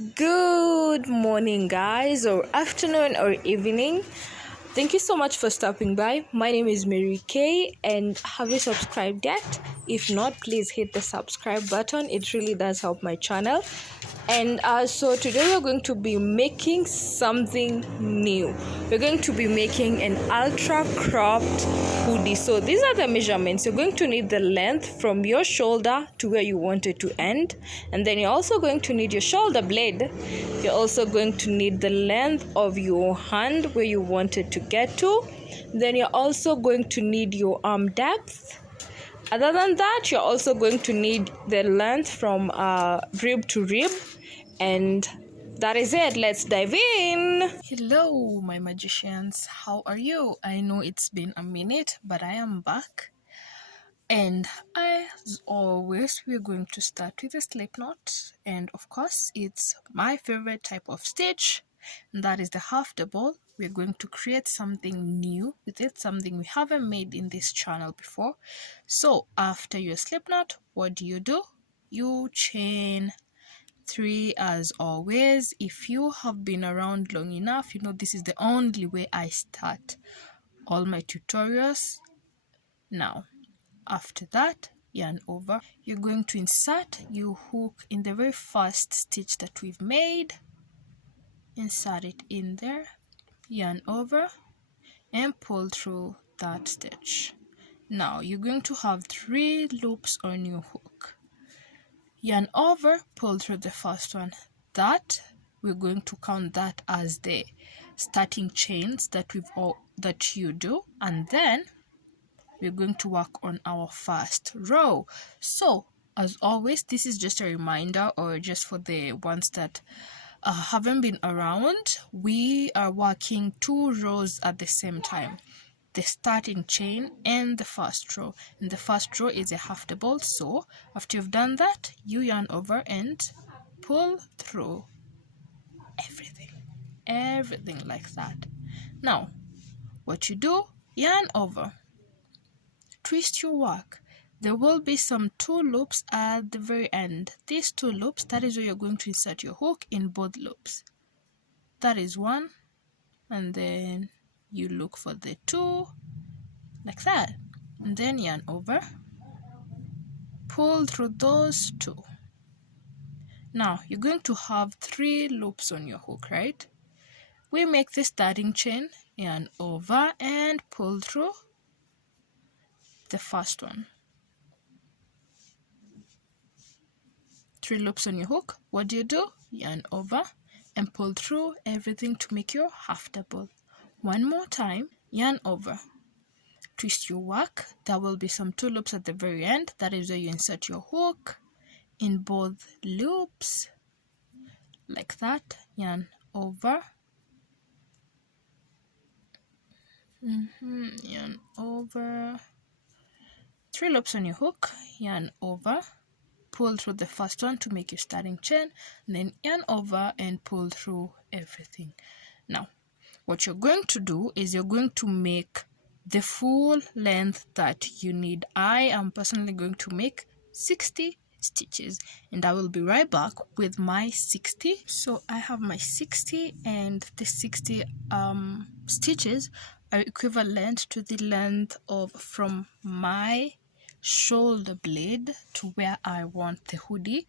Good morning, guys, or afternoon or evening. Thank you so much for stopping by. My name is Mary Kay, and have you subscribed yet? If not, please hit the subscribe button. It really does help my channel. And so today we're going to be making something new. We're going to be making an ultra cropped hoodie. So these are the measurements. You're going to need the length from your shoulder to where you want it to end, and then you're also going to need your shoulder blade. You're also going to need the length of your hand where you want it to get to. Then you're also going to need your arm depth. Other than that, you're also going to need the length from rib to rib. And that is it. Let's dive in. Hello, my magicians. How are you? I know it's been a minute, but I am back. And as always, we're going to start with a slip knot. And of course, it's my favorite type of stitch. And that is the half double. We're going to create something new with it, something we haven't made in this channel before. So after your slip knot, what do? You chain 3 as always. If you have been around long enough, you know this is the only way I start all my tutorials. Now after that, yarn over. You're going to insert your hook in the very first stitch that we've made. Insert it in there, yarn over, and pull through that stitch. Now you're going to have 3 loops on your hook. Yarn over, pull through the first one. That we're going to count that as the starting chains that you do, and then we're going to work on our first row. So as always, this is just a reminder, or just for the ones that haven't been around, we are working 2 rows at the same time, the starting chain and the first row. And the first row is a half double. So after you've done that, you yarn over and pull through everything like that. Now what you do, yarn over, twist your work. There will be some 2 loops at the very end. These 2 loops, that is where you're going to insert your hook in both loops. That is 1, and then you look for the 2 like that, and then yarn over, pull through those 2. Now you're going to have 3 loops on your hook, right? We make the starting chain, yarn over, and pull through the first one. 3 loops on your hook. What do? Yarn over and pull through everything to make your half double. One more time, yarn over, twist your work. There will be some 2 loops at the very end. That is where you insert your hook in both loops like that. Yarn over, yarn over, 3 loops on your hook, yarn over, pull through the first one to make your starting chain, and then yarn over and pull through everything. Now what you're going to do is you're going to make the full length that you need. I am personally going to make 60 stitches, and I will be right back with my 60. So I have my 60, and the 60 stitches are equivalent to the length of from my shoulder blade to where I want the hoodie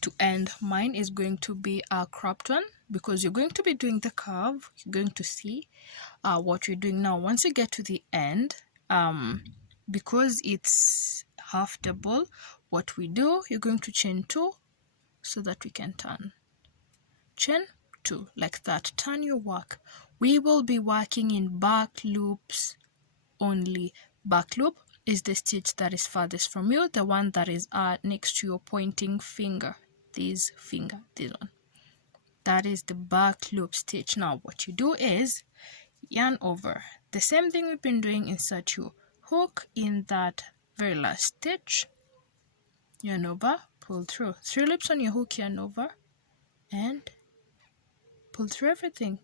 to end. Mine is going to be a cropped one, because you're going to be doing the curve. You're going to see what you're doing. Now once you get to the end, because it's half double, what we do, you're going to chain 2 so that we can turn. Chain 2 like that. Turn your work. We will be working in back loops only. Back loop is the stitch that is farthest from you, the one that is next to your pointing finger. This one. That is the back loop stitch. Now what you do is yarn over. The same thing we've been doing, insert your hook in that very last stitch, yarn over, pull through. 3 loops on your hook, yarn over, and pull through everything.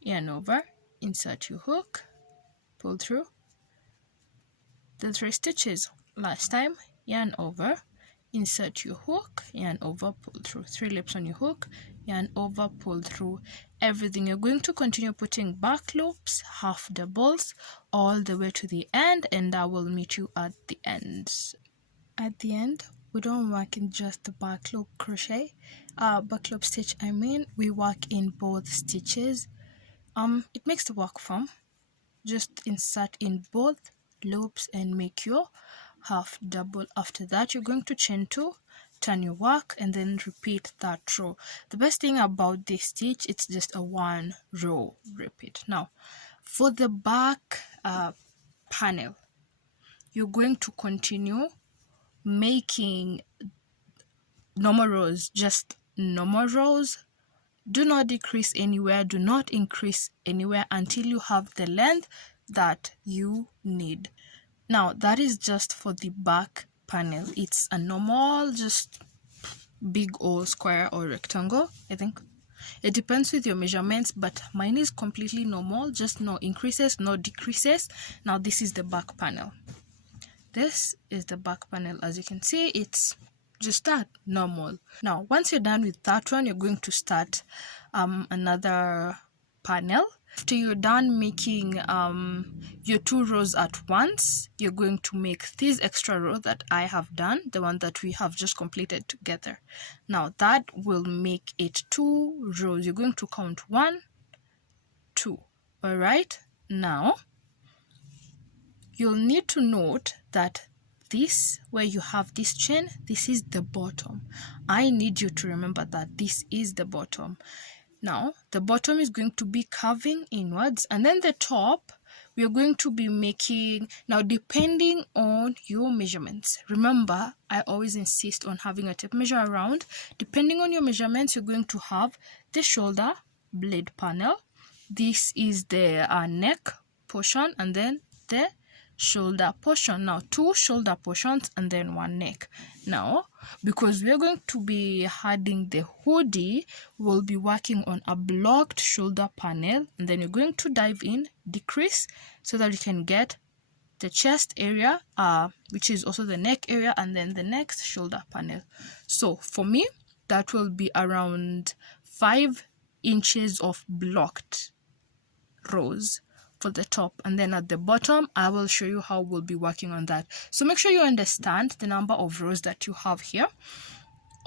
Yarn over, insert your hook, pull through the 3 stitches. Last time, yarn over, insert your hook, yarn over, pull through, 3 loops on your hook, yarn over, pull through everything. You're going to continue putting back loops, half doubles all the way to the end, and I will meet you at the ends. At the end, we don't work in just the back loop crochet, back loop stitch, I mean, we work in both stitches. It makes the work fun. Just insert in both loops and make your half double. After that, you're going to chain 2, turn your work, and then repeat that row. The best thing about this stitch, it's just a 1 row repeat. Now for the back panel, you're going to continue making normal rows, just normal rows. Do not decrease anywhere, do not increase anywhere until you have the length that you need. Now that is just for the back panel. It's a normal, just big or square or rectangle, I think. It depends with your measurements, but mine is completely normal, just no increases, no decreases. Now this is the back panel. This is the back panel. As you can see, it's just that normal. Now once you're done with that one, you're going to start another panel. After you're done making your 2 rows at once, you're going to make this extra row that I have done, the one that we have just completed together. Now that will make it 2 rows. You're going to count 1, 2. All right, now you'll need to note that this, where you have this chain, this is the bottom. I need you to remember that this is the bottom. Now the bottom is going to be curving inwards, and then the top we are going to be making, now depending on your measurements. Remember, I always insist on having a tape measure around. Depending on your measurements, you're going to have the shoulder blade panel. This is the neck portion, and then the shoulder portion. Now 2 shoulder portions and then 1 neck. Now because we're going to be adding the hoodie, we'll be working on a blocked shoulder panel, and then you're going to dive in, decrease, so that you can get the chest area, which is also the neck area, and then the next shoulder panel. So for me, that will be around 5 inches of blocked rows for the top, and then at the bottom I will show you how we'll be working on that. So make sure you understand the number of rows that you have here.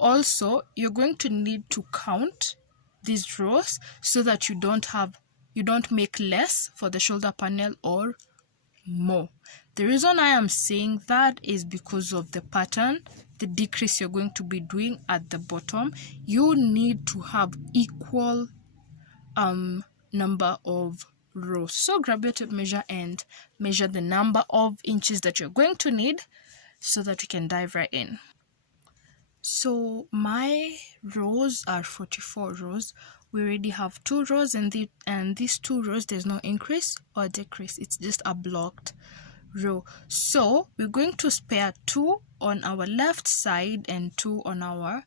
Also, you're going to need to count these rows so that you don't make less for the shoulder panel or more. The reason I am saying that is because of the pattern, the decrease you're going to be doing at the bottom. You need to have equal number of rows. So grab your tape measure and measure the number of inches that you're going to need so that you can dive right in. So my rows are 44 rows. We already have 2 rows, and these 2 rows, there's no increase or decrease, it's just a blocked row. So we're going to spare 2 on our left side and 2 on our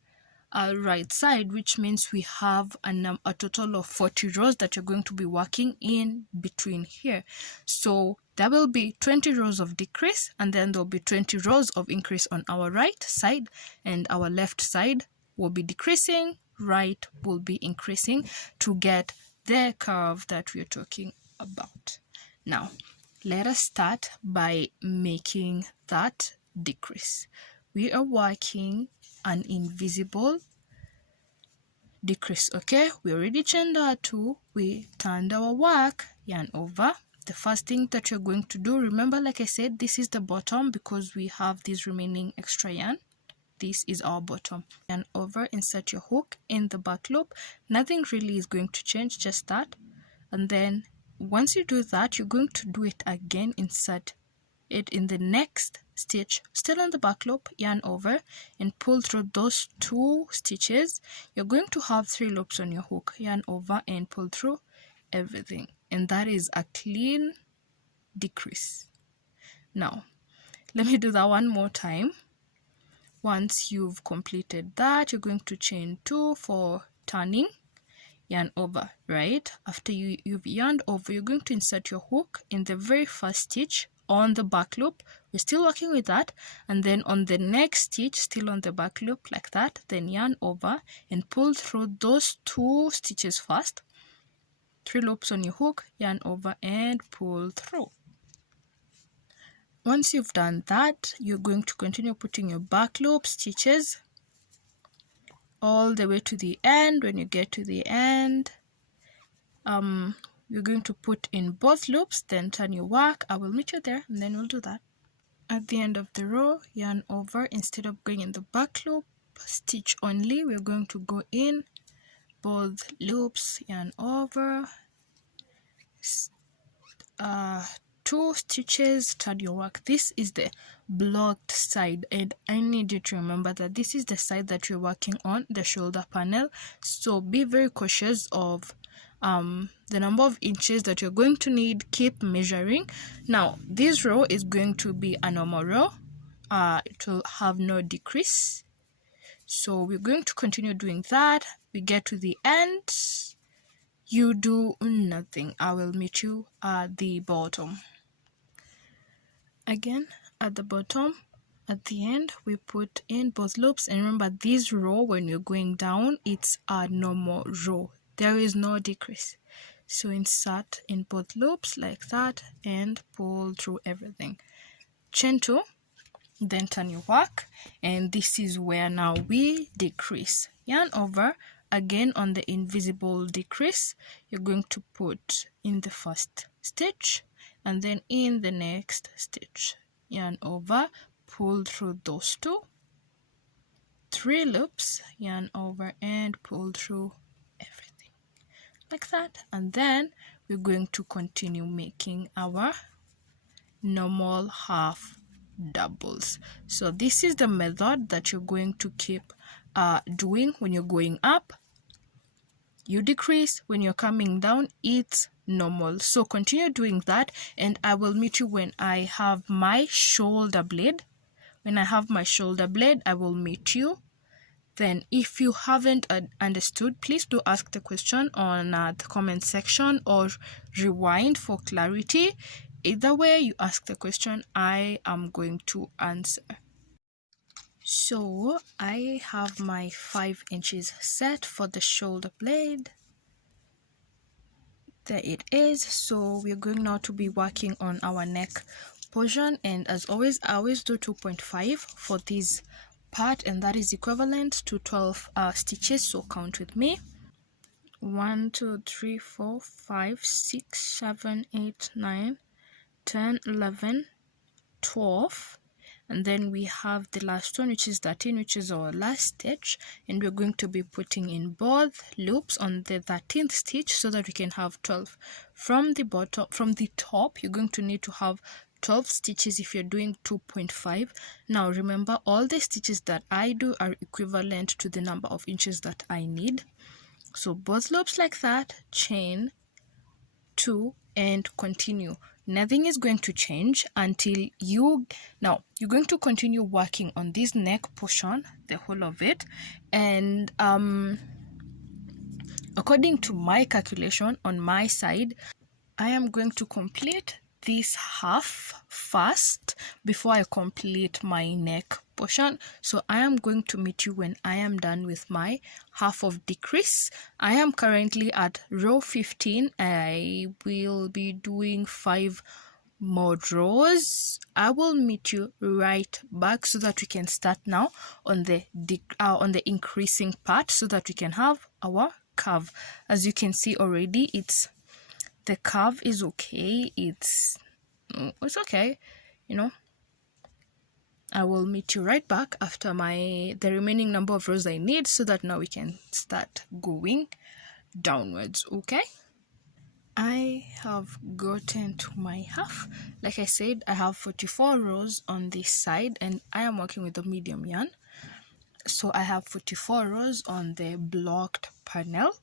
right side, which means we have a total of 40 rows that you're going to be working in between here. So there will be 20 rows of decrease, and then there'll be 20 rows of increase on our right side, and our left side will be decreasing, right will be increasing to get the curve that we're talking about. Now let us start by making that decrease. We are working an invisible decrease. Okay, we already chained our 2, we turned our work, yarn over. The first thing that you're going to do, remember, like I said, this is the bottom because we have this remaining extra yarn. This is our bottom. Yarn over, insert your hook in the back loop. Nothing really is going to change, just that. And then once you do that, you're going to do it again, insert it in the next stitch, still on the back loop, yarn over and pull through those 2 stitches. You're going to have 3 loops on your hook, yarn over and pull through everything, and that is a clean decrease. Now let me do that one more time. Once you've completed that, you're going to chain 2 for turning, yarn over. Right after you've yarned over, you're going to insert your hook in the very first stitch on the back loop we're still working with that. And then on the next stitch, still on the back loop like that, then yarn over and pull through those 2 stitches first, 3 loops on your hook, yarn over and pull through. Once you've done that, you're going to continue putting your back loop stitches all the way to the end. When you get to the end, you're going to put in both loops, then turn your work. I will meet you there and then we'll do that. At the end of the row, yarn over. Instead of going in the back loop stitch only, we're going to go in both loops, yarn over, 2 stitches, turn your work. This is the blocked side, and I need you to remember that this is the side that you're working on, the shoulder panel. So be very cautious of the number of inches that you're going to need. Keep measuring. Now this row is going to be a normal row. It will have no decrease, so we're going to continue doing that. We get to the end, you do nothing. I will meet you at the bottom. Again, at the bottom, at the end, we put in both loops. And remember, this row, when you're going down, it's a normal row. There is no decrease. So insert in both loops like that and pull through everything. Chain 2, then turn your work, and this is where now we decrease. Yarn over. Again, on the invisible decrease, you're going to put in the first stitch and then in the next stitch. Yarn over, pull through those 2, 3 loops, yarn over and pull through everything like that. And then we're going to continue making our normal half doubles. So this is the method that you're going to keep doing. When you're going up, you decrease. When you're coming down, it's normal. So continue doing that, and I will meet you when I have my shoulder blade. When I have my shoulder blade, I will meet you. Then if you haven't understood, please do ask the question on the comment section or rewind for clarity. Either way you ask the question, I am going to answer. So I have my 5 inches set for the shoulder blade. There it is. So we're going now to be working on our neck portion, and as always, I always do 2.5 for this part, and that is equivalent to 12 stitches. So count with me. 1 2 3 4 5 6 7 8 9 10 11 12, and then we have the last one, which is 13, which is our last stitch, and we're going to be putting in both loops on the 13th stitch so that we can have 12. From the bottom, from the top, you're going to need to have 12 stitches if you're doing 2.5. Now remember, all the stitches that I do are equivalent to the number of inches that I need. So both loops like that, chain 2 and continue. Nothing is going to change until you're going to continue working on this neck portion, the whole of it, and according to my calculation on my side, I am going to complete this half first before I complete my neck portion. So I am going to meet you when I am done with my half of decrease. I am currently at row 15. I will be doing 5 more rows. I will meet you right back so that we can start now on the increasing part, so that we can have our curve. As you can see already, the curve is okay. It's okay, you know. I will meet you right back after the remaining number of rows I need, so that now we can start going downwards. Okay, I have gotten to my half. Like I said, I have 44 rows on this side, and I am working with a medium yarn, so I have 44 rows on the blocked panel,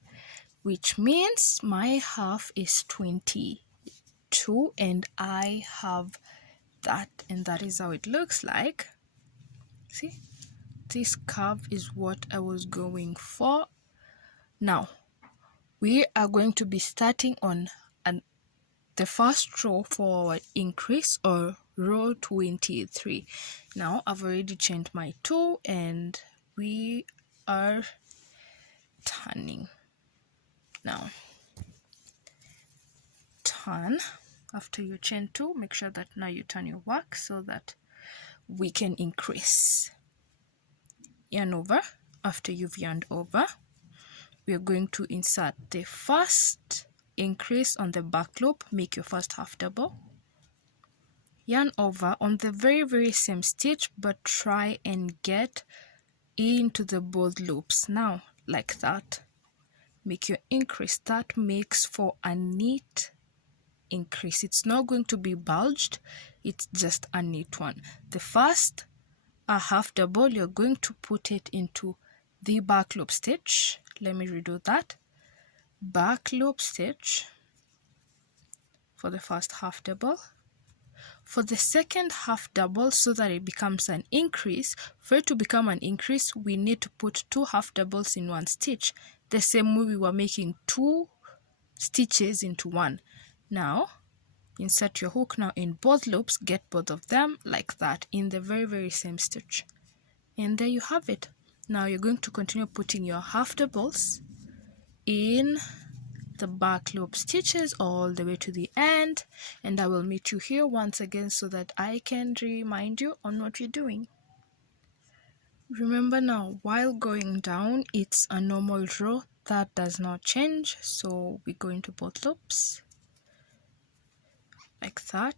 which means my half is 22, and I have that, and that is how it looks like. See, this curve is what I was going for. Now we are going to be starting on the first row for increase or row 23. Now I've already chained my 2 and we are turning. Now turn. After you chain 2, make sure that now you turn your work so that we can increase. Yarn over. After you've yarned over, we are going to insert the first increase on the back loop. Make your first half double, yarn over on the very same stitch, but try and get into the both loops. Now like that, make your increase. That makes for a neat increase. It's not going to be bulged, it's just a neat one. The first half double, you're going to put it into the back loop stitch. Let me redo that. Back loop stitch for the first half double. For the second half double, so that it becomes an increase, for it to become an increase, we need to put 2 half doubles in one stitch, the same way we were making 2 stitches into one. Now insert your hook now in both loops, get both of them like that in the very same stitch, and there you have it. Now you're going to continue putting your half doubles in the back loop stitches all the way to the end, and I will meet you here once again so that I can remind you on what you're doing. Remember now, while going down, it's a normal row, that does not change, so we go into both loops like that,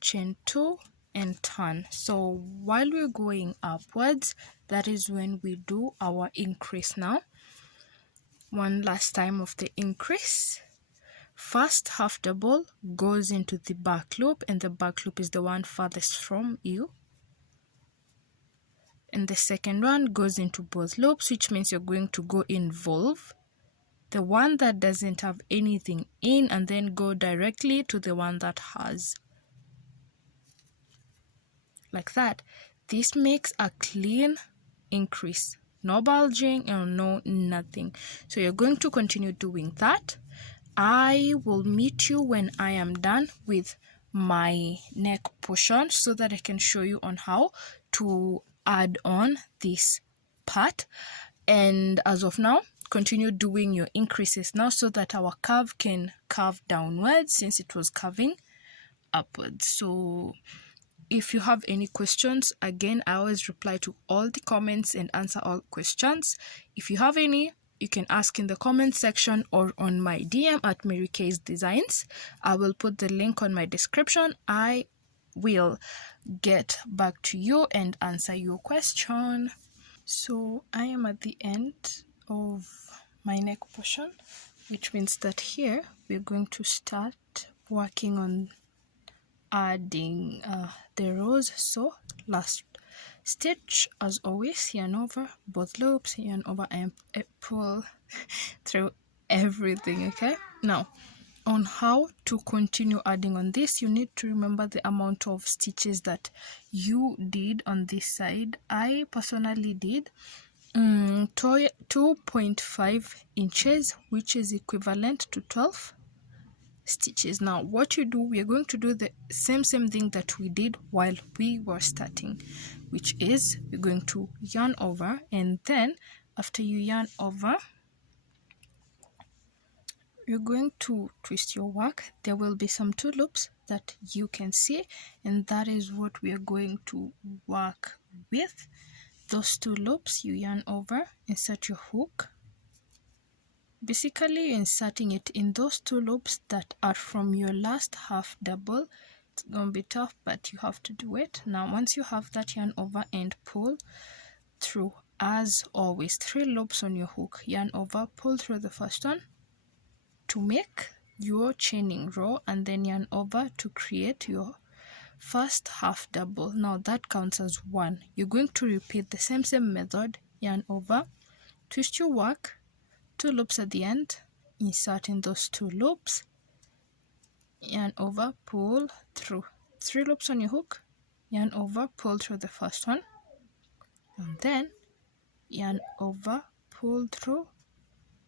chain 2 and turn. So while we're going upwards, that is when we do our increase. Now one last time of the increase. First half double goes into the back loop, and the back loop is the one farthest from you, and the second one goes into both loops, which means you're going to go involve the one that doesn't have anything in, and then go directly to the one that has, like that. This makes a clean increase, no bulging and no nothing. So you're going to continue doing that. I will meet you when I am done with my neck portion so that I can show you on how to add on this part. And as of now, continue doing your increases now so that our curve can curve downwards since it was curving upwards. So if you have any questions, again, I always reply to all the comments and answer all questions. If you have any, you can ask in the comment section or on my DM at Mary K's Designs. I will put the link on my description. I will get back to you and answer your question. So I am at the end of my neck portion, which means that here we're going to start working on adding the rows. So last stitch, as always, yarn over both loops, yarn over and pull through everything. Okay, now on how to continue adding on this, you need to remember the amount of stitches that you did on this side. I personally did 2.5 inches, which is equivalent to 12 stitches. Now what you do, we are going to do the same thing that we did while we were starting, which is we're going to yarn over, and then after you yarn over, you're going to twist your work. There will be some 2 loops that you can see, and that is what we are going to work with. Those 2 loops, you yarn over, insert your hook. Basically, you're inserting it in those 2 loops that are from your last half double. It's gonna be tough, but you have to do it. Now once you have that, yarn over and pull through. As always, 3 loops on your hook, yarn over, pull through the first one to make your chaining row, and then yarn over to create your first half double. Now that counts as 1. You're going to repeat the same method, yarn over, twist your work, 2 loops at the end, insert in those 2 loops, yarn over, pull through, 3 loops on your hook, yarn over, pull through the first one, and then yarn over, pull through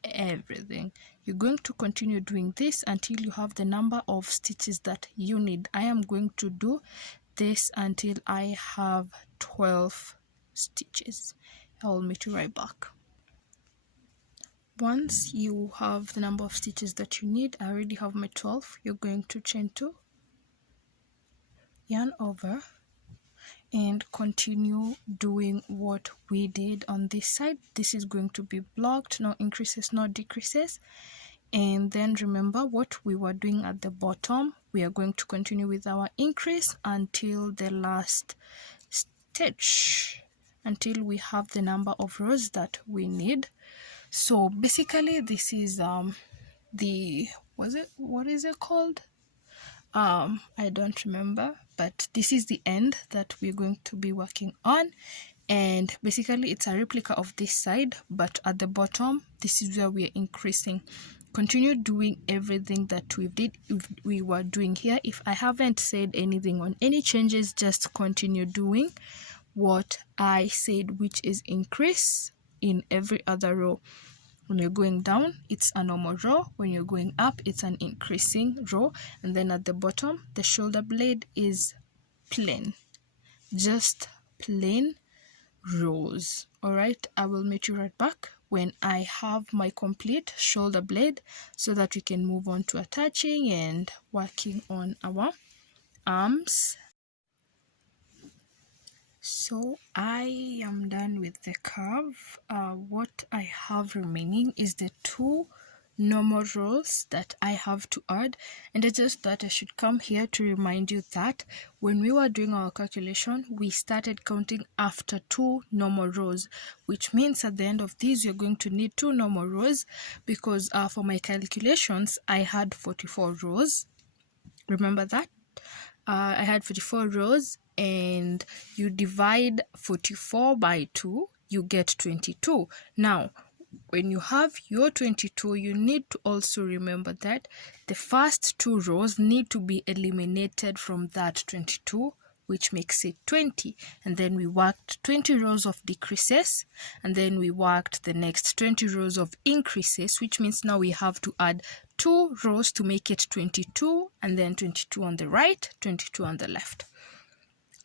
everything. You're going to continue doing this until you have the number of stitches that you need. I am going to do this until I have 12 stitches. I'll meet you right back. Once you have the number of stitches that you need, I already have my 12. You're going to chain 2, yarn over, and continue doing what we did on this side. This is going to be blocked, no increases, no decreases. And then remember what we were doing at the bottom. We are going to continue with our increase until the last stitch, until we have the number of rows that we need. So basically this is the what is it called, I don't remember, but this is the end that we're going to be working on. And basically it's a replica of this side, but at the bottom this is where we're increasing. Continue doing everything that we were doing here. If I haven't said anything on any changes, just continue doing what I said, which is increase in every other row. When you're going down, it's a normal row. When you're going up, it's an increasing row. And then at the bottom, the shoulder blade is plain, just plain rows. All right, I will meet you right back when I have my complete shoulder blade, so that we can move on to attaching and working on our arms. So I am done with the curve. What I have remaining is the 2 normal rows that I have to add, and I just thought I should come here to remind you that when we were doing our calculation, we started counting after 2 normal rows, which means at the end of these you're going to need 2 normal rows, because for my calculations I had 44 rows. Remember that? I had 44 rows, and you divide 44 by 2, you get 22. Now, when you have your 22, you need to also remember that the first 2 rows need to be eliminated from that 22, which makes it 20. And then we worked 20 rows of decreases, and then we worked the next 20 rows of increases, which means now we have to add 2 rows to make it 22, and then 22 on the right, 22 on the left.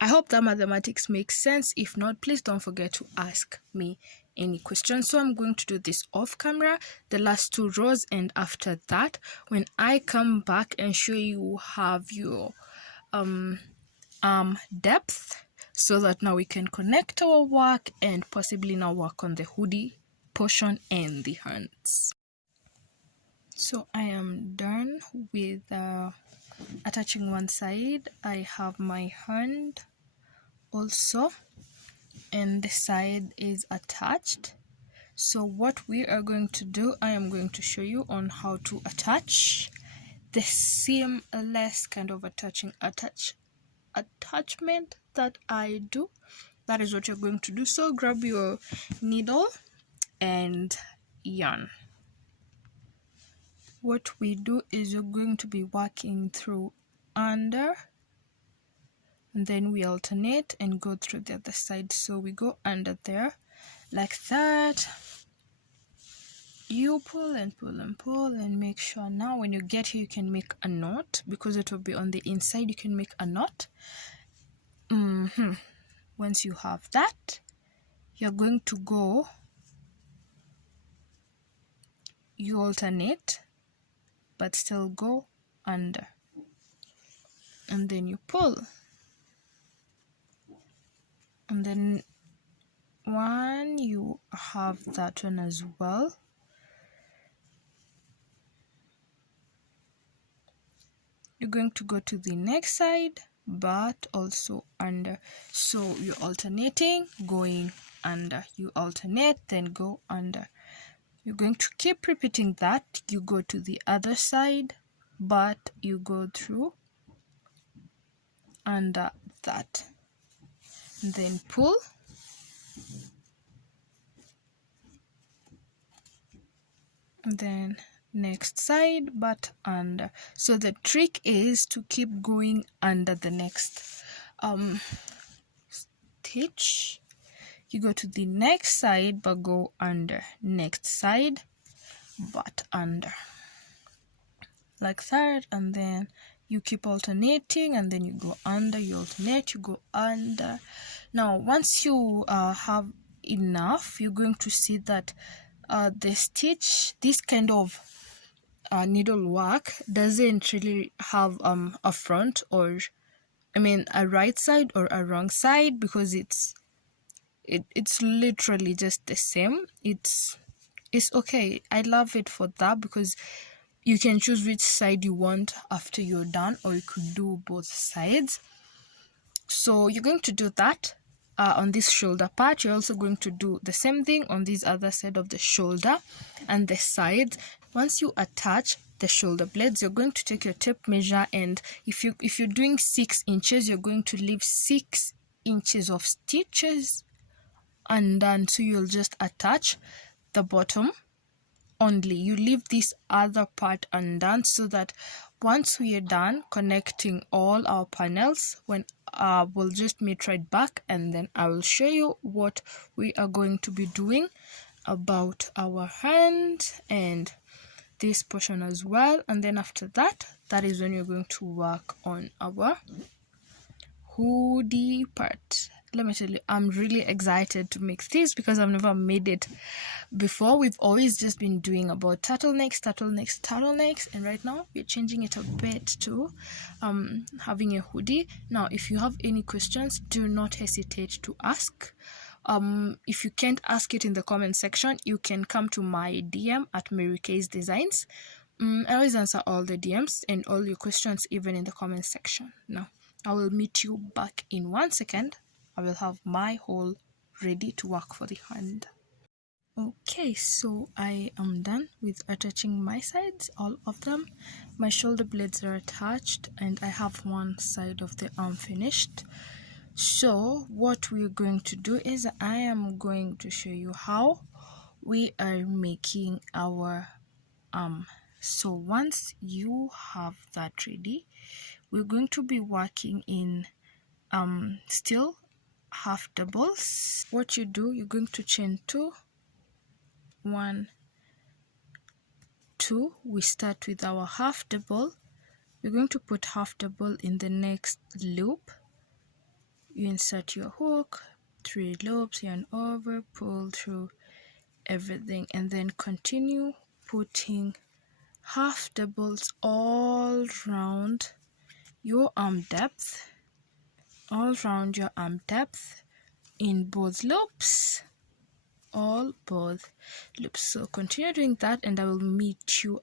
I hope that mathematics makes sense. If not, please don't forget to ask me any questions. So I'm going to do this off camera, the last 2 rows, and after that, when I come back and show you have your arm depth, so that now we can connect our work and possibly now work on the hoodie portion and the hands. So I am done with attaching one side. I have my hand also, and the side is attached. So what we are going to do, I am going to show you on how to attach the seamless kind of attachment that I do. That is what you're going to do. So grab your needle and yarn. What we do is you're going to be working through under, and then we alternate and go through the other side. So we go under there like that. You pull and pull and pull, and make sure now when you get here you can make a knot, because it will be on the inside. You can make a knot. Once you have that, you're going to go, you alternate but still go under, and then you pull, and then when you have that one as well, you're going to go to the next side but also under. So you're alternating, going under, you alternate, then go under. You're going to keep repeating that. You go to the other side, but you go through under that, and then pull, and then next side but under. So the trick is to keep going under the next stitch. You go to the next side but go under, next side but under, like that, and then you keep alternating, and then you go under, you alternate, you go under. Now once you have enough, you're going to see that the stitch, this kind of needlework doesn't really have a front, or a right side or a wrong side, because it's literally just the same. It's okay. I love it for that, because you can choose which side you want after you're done, or you could do both sides. So you're going to do that on this shoulder part. You're also going to do the same thing on this other side of the shoulder and the sides. Once you attach the shoulder blades, you're going to take your tape measure, and if you're doing 6 inches, you're going to leave 6 inches of stitches undone. So you'll just attach the bottom only. You leave this other part undone, so that once we are done connecting all our panels, when we'll just meet right back, and then I will show you what we are going to be doing about our hand and this portion as well. And then after that, that is when you're going to work on our hoodie part. Let me tell you, I'm really excited to make this, because I've never made it before. We've always just been doing about turtlenecks, and right now we're changing it a bit to having a hoodie. Now if you have any questions, do not hesitate to ask. If you can't ask it in the comment section, you can come to my DM at Mary K's Designs. I always answer all the DMs and all your questions, even in the comment section. Now I will meet you back in 1 second. I will have my hole ready to work for the hand. Okay, so I am done with attaching my sides, all of them. My shoulder blades are attached, and I have one side of the arm finished. So what we're going to do is I am going to show you how we are making our arm. So once you have that ready, we're going to be working in still half doubles. What you do, you're going to chain 2, 1, 2. We start with our half double. We're going to put half double in the next loop. You insert your hook, 3 loops, yarn over, pull through everything, and then continue putting half doubles all round your arm depth, in both loops, both loops. So continue doing that, and I will meet you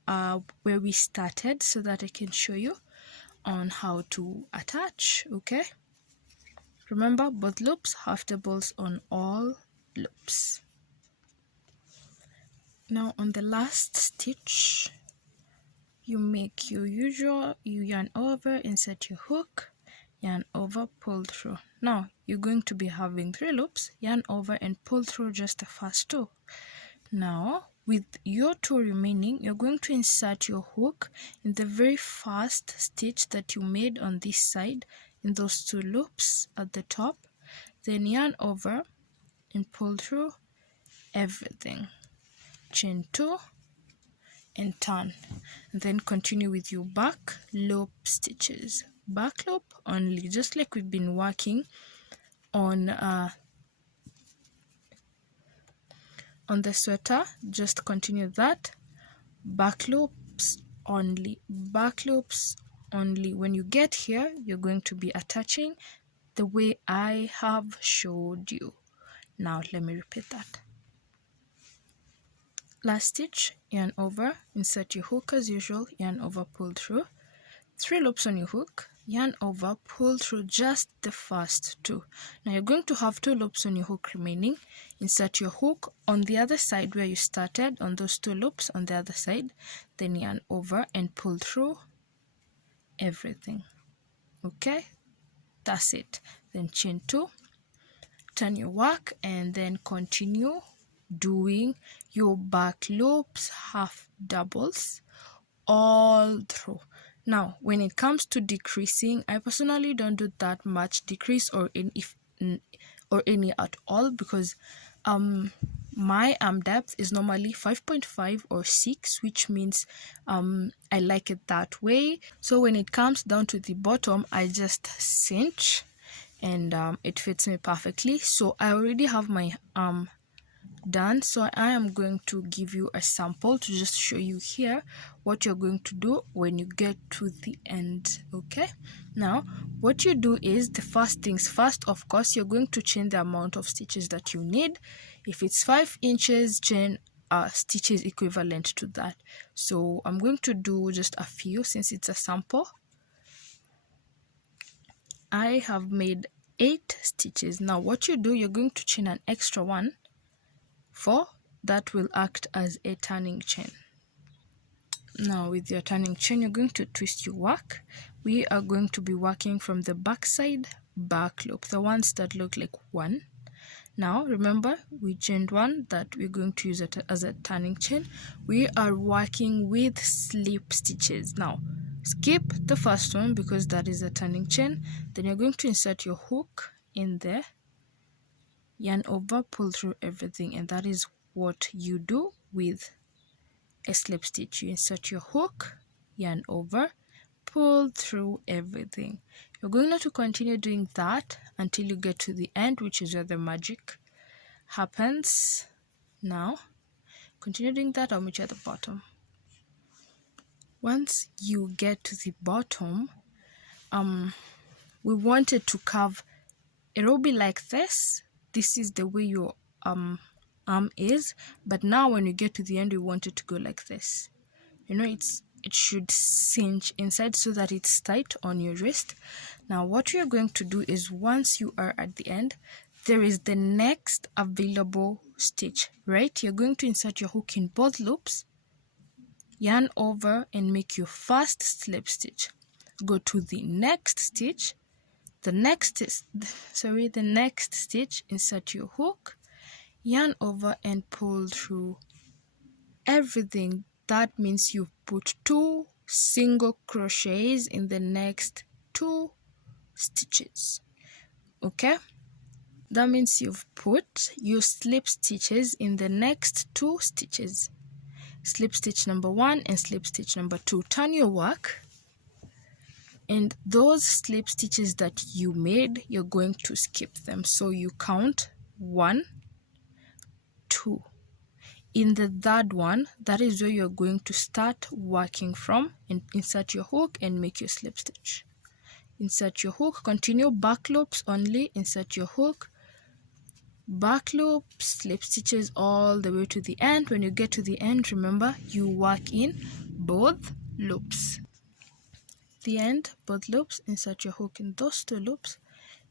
where we started, so that I can show you on how to attach. Okay, remember, both loops, half doubles on all loops. Now on the last stitch, you make your usual, you yarn over, insert your hook, yarn over, pull through. Now you're going to be having 3 loops, yarn over and pull through just the first 2. Now with your 2 remaining, you're going to insert your hook in the very first stitch that you made on this side, in those 2 loops at the top, then yarn over and pull through everything, chain 2 and turn, and then continue with your back loop stitches, back loop only, just like we've been working on the sweater. Just continue that, back loops only, back loops only. When you get here, you're going to be attaching the way I have showed you. Now let me repeat that. Last stitch, yarn over, insert your hook as usual, yarn over, pull through, 3 loops on your hook, yarn over, pull through just the first 2. Now you're going to have 2 loops on your hook remaining. Insert your hook on the other side where you started, on those 2 loops on the other side, then yarn over and pull through everything. Okay, that's it. Then chain 2, turn your work, and then continue doing your back loops, half doubles all through. Now when it comes to decreasing, I personally don't do that much decrease or any at all, because my arm depth is normally 5.5 or 6, which means I like it that way. So when it comes down to the bottom, I just cinch, and it fits me perfectly. So I already have my arm done, so I am going to give you a sample to just show you here what you're going to do when you get to the end. Okay, now what you do is, the first things first, of course, you're going to chain the amount of stitches that you need. If it's 5 inches, chain stitches equivalent to that. So I'm going to do just a few since it's a sample. I have made 8 stitches. Now what you do, you're going to chain an extra one, for that will act as a turning chain. Now with your turning chain, you're going to twist your work. We are going to be working from the back side back loop, the ones that look like one. Now remember, we chained one that we're going to use it as a turning chain. We are working with slip stitches. Now skip the first one because that is a turning chain. Then you're going to insert your hook in there, yarn over, pull through everything, and that is what you do with a slip stitch. You insert your hook, yarn over, pull through everything. You're going to continue doing that until you get to the end, which is where the magic happens. Now continue doing that. I'll meet you at the bottom. Once you get to the bottom, we wanted to carve. It will be like this. This is the way your arm is, but now when you get to the end, we want it to go like this. You know, it should cinch inside so that it's tight on your wrist. Now what you're going to do is, once you are at the end, there is the next available stitch, right? You're going to insert your hook in both loops, yarn over, and make your first slip stitch. Go to the next stitch, the next stitch, insert your hook, yarn over, and pull through everything. That means you've put 2 single crochets in the next 2 stitches. Okay, that means you've put your slip stitches in the next 2 stitches, slip stitch number 1 and slip stitch number 2. Turn your work, and those slip stitches that you made, you're going to skip them. So you count 1, 2. In the third one, that is where you're going to start working from, and insert your hook and make your slip stitch. Insert your hook, continue back loops only, insert your hook, back loop, slip stitches all the way to the end. When you get to the end, remember, you work in both loops. The end, both loops, insert your hook in those 2 loops,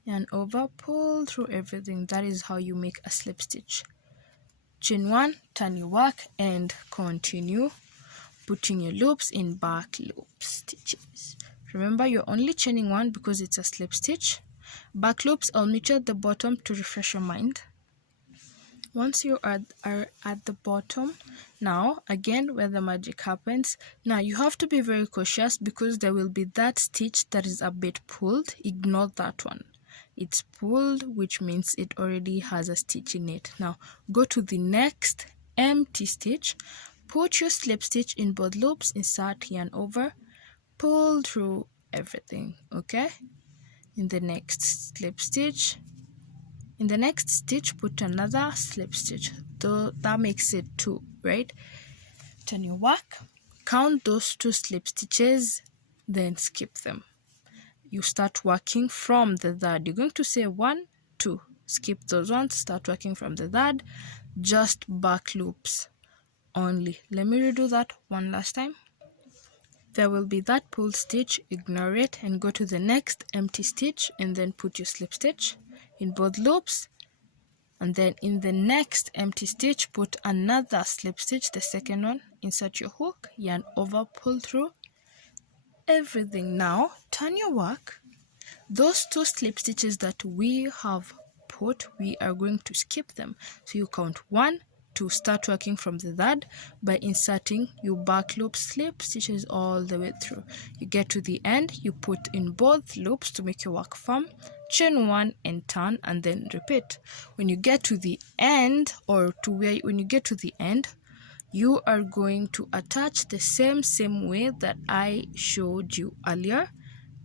and over, pull through everything. That is how you make a slip stitch. Chain 1, turn your work, and continue putting your loops in back loop stitches. Remember, you're only chaining 1 because it's a slip stitch. Back loops, I'll meet you at the bottom to refresh your mind. Once you are at the bottom, now again where the magic happens, now you have to be very cautious because there will be that stitch that is a bit pulled. Ignore that one. It's pulled, which means it already has a stitch in it. Now go to the next empty stitch, put your slip stitch in both loops, insert, yarn over, pull through everything. Okay, in the next slip stitch, in the next stitch, put another slip stitch. So that makes it 2, right? Turn your work, count those 2 slip stitches, then skip them. You start working from the third. You're going to say 1, 2, skip those ones, start working from the third, just back loops only. Let me redo that one last time. There will be that pulled stitch, ignore it, and go to the next empty stitch, and then put your slip stitch in both loops, and then in the next empty stitch, put another slip stitch, the second one, insert your hook, yarn over, pull through everything. Now turn your work. Those 2 slip stitches that we have put, we are going to skip them. So you count 1, 2, start working from the third by inserting your back loop slip stitches all the way through. You get to the end, you put in both loops to make your work firm, chain 1 and turn, and then repeat. When you get to the end, or to when you get to the end, you are going to attach the same way that I showed you earlier,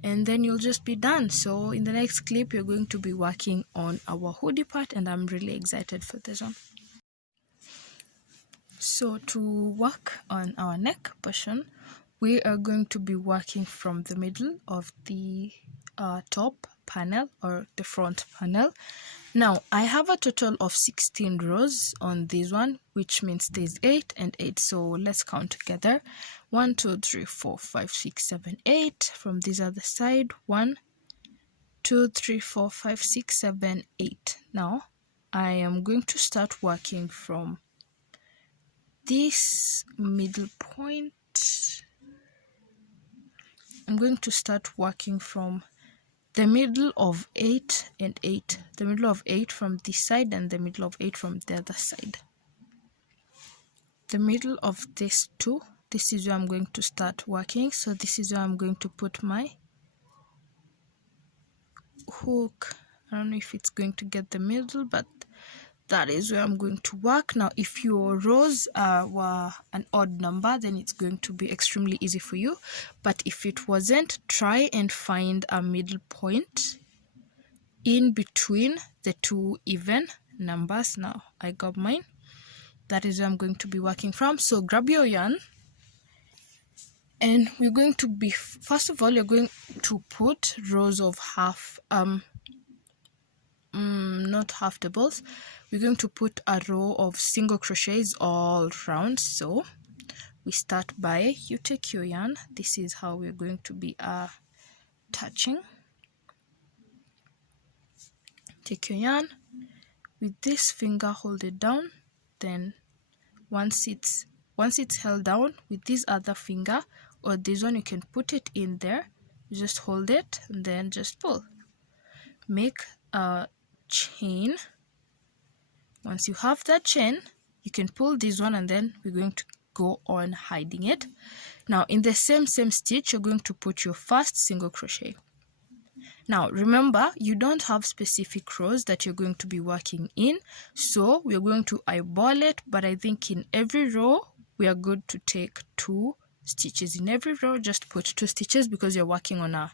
and then you'll just be done. So in the next clip, you're going to be working on our hoodie part, and I'm really excited for this one. So to work on our neck portion, we are going to be working from the middle of the top panel, or the front panel. Now I have a total of 16 rows on this one, which means there's 8 and 8. So let's count together. 1 2 3 4 5 6 7 8. From this other side, 1 2 3 4 5 6 7 8. Now I am going to start working from this middle point. I'm going to start working from the middle of 8 and 8, the middle of 8 from this side and the middle of 8 from the other side. The middle of this two, this is where I'm going to start working. So this is where I'm going to put my hook. I don't know if it's going to get the middle, but that is where I'm going to work. Now if your rows were an odd number, then it's going to be extremely easy for you, but if it wasn't, try and find a middle point in between the two even numbers. Now I got mine. That is where I'm going to be working from. So grab your yarn, and we're going to be, first of all, you're going to put rows of half not half doubles. We're going to put a row of single crochets all round. So we start by, you take your yarn, this is how we're going to be touching. Take your yarn, with this finger hold it down, then once it's held down with this other finger, or this one, you can put it in there, you just hold it and then just pull. Make a chain. Once you have that chain, you can pull this one, and then we're going to go on hiding it. Now in the same stitch, you're going to put your first single crochet. Now remember, you don't have specific rows that you're going to be working in, so we're going to eyeball it, but I think in every row we are good to take 2 stitches. In every row, just put 2 stitches because you're working on a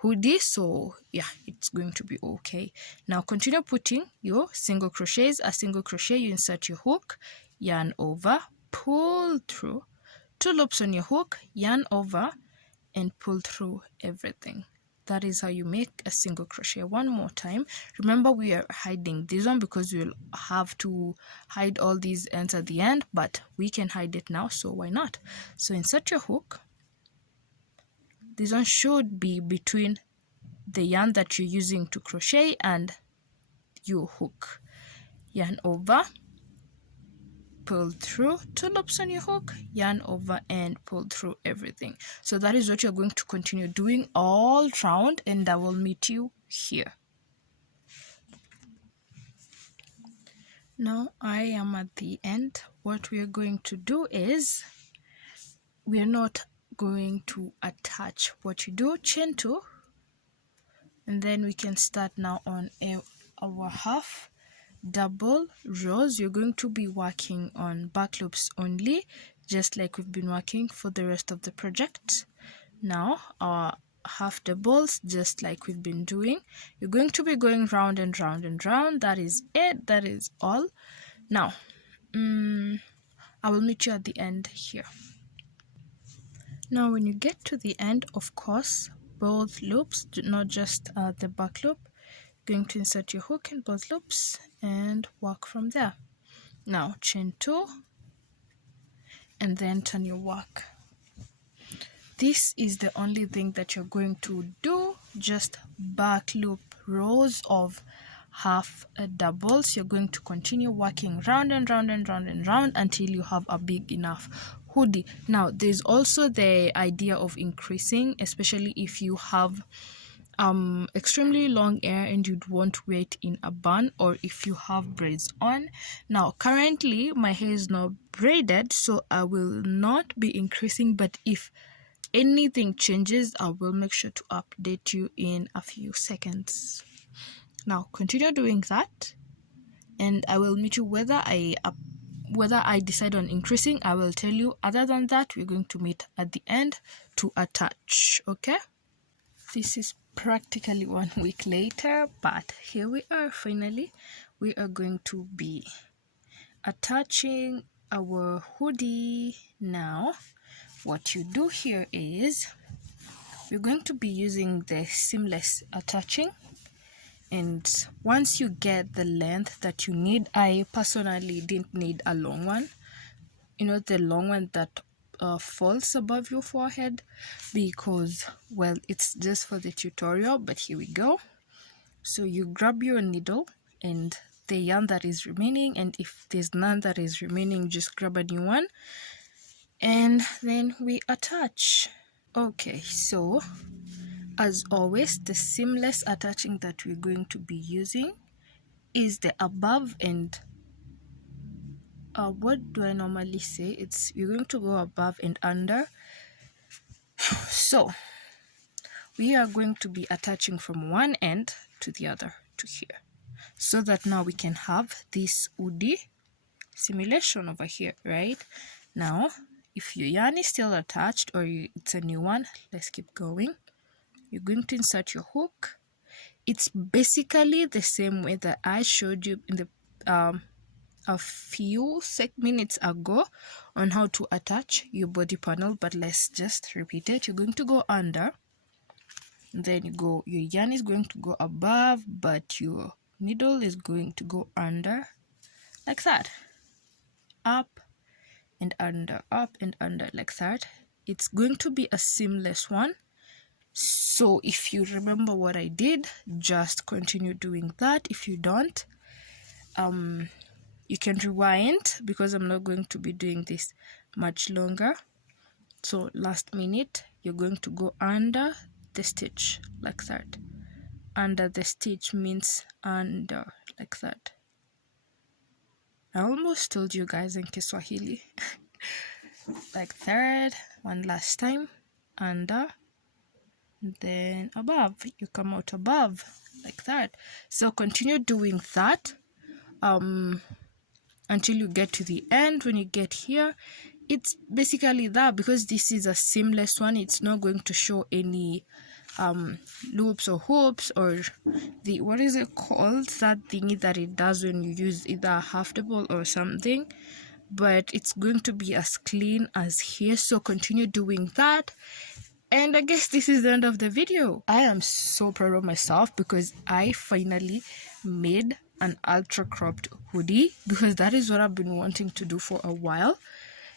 hoodie, so yeah, it's going to be okay. Now continue putting your single crochets. A single crochet, you insert your hook, yarn over, pull through, 2 loops on your hook, yarn over, and pull through everything. That is how you make a single crochet. One more time. Remember, we are hiding this one because we'll have to hide all these ends at the end, but we can hide it now, so why not? So insert your hook. This one should be between the yarn that you're using to crochet and your hook. Yarn over, pull through, 2 loops on your hook, yarn over, and pull through everything. So that is what you're going to continue doing all round, and I will meet you here. Now I am at the end. What we are going to do is, we are not going to attach. What you do, chain 2, and then we can start now on our half double rows. You're going to be working on back loops only, just like we've been working for the rest of the project. Now our half doubles, just like we've been doing, you're going to be going round and round and round. That is it, that is all. Now I will meet you at the end here. Now when you get to the end, of course, both loops, not just the back loop, you're going to insert your hook in both loops and work from there. Now chain 2 and then turn your work. This is the only thing that you're going to do, just back loop rows of half doubles. You're going to continue working round and round and round and round until you have a big enough hoodie. Now there's also the idea of increasing, especially if you have extremely long hair and you'd want to wear it in a bun, or if you have braids on. Now currently my hair is not braided, so I will not be increasing, but if anything changes, I will make sure to update you in a few seconds. Now continue doing that, and I will meet you whether I decide on increasing. I will tell you. Other than that, we're going to meet at the end to attach. Okay, this is practically 1 week later, but here we are. Finally, we are going to be attaching our hoodie. Now what you do here is we're going to be using the seamless attaching, and once you get the length that you need, I personally didn't need a long one, you know, the long one that falls above your forehead, because, well, it's just for the tutorial, but here we go. So you grab your needle and the yarn that is remaining, and if there's none that is remaining, just grab a new one, and then we attach. Okay, so as always, the seamless attaching that we're going to be using is the above and what do I normally say? It's you're going to go above and under. So we are going to be attaching from one end to the other to here, so that now we can have this hoodie simulation over here. Right now, if your yarn is still attached or it's a new one, let's keep going. You're going to insert your hook. It's basically the same way that I showed you in the a few minutes ago on how to attach your body panel, but let's just repeat it. You're going to go under, then your yarn is going to go above, but your needle is going to go under, like that, up and under, up and under, like that. It's going to be a seamless one. So if you remember what I did, just continue doing that. If you don't, you can rewind, because I'm not going to be doing this much longer. So last minute, you're going to go under the stitch, like that. Under the stitch means under, like that. I almost told you guys in Kiswahili. Like that. One last time, under, then above. You come out above, like that. So continue doing that until you get to the end. When you get here, it's basically that, because this is a seamless one, it's not going to show any loops or hoops or the, what is it called, that thingy that it does when you use either a half double or something, but it's going to be as clean as here. So continue doing that, and I guess this is the end of the video. I am so proud of myself because I finally made an ultra cropped hoodie, because that is what I've been wanting to do for a while.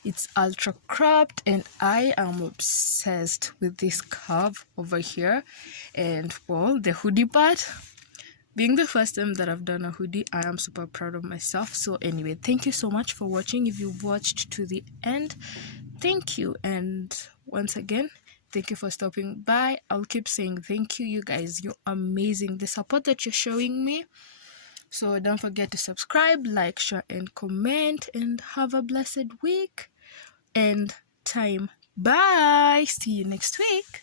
It's ultra cropped and I am obsessed with this curve over here. And well, the hoodie part, being the first time that I've done a hoodie, I am super proud of myself. So anyway, thank you so much for watching. If you've watched to the end, thank you. And once again, thank you for stopping by. I'll keep saying thank you. You guys, you're amazing. The support that you're showing me. So don't forget to subscribe, like, share, and comment. And have a blessed week and time. Bye. See you next week.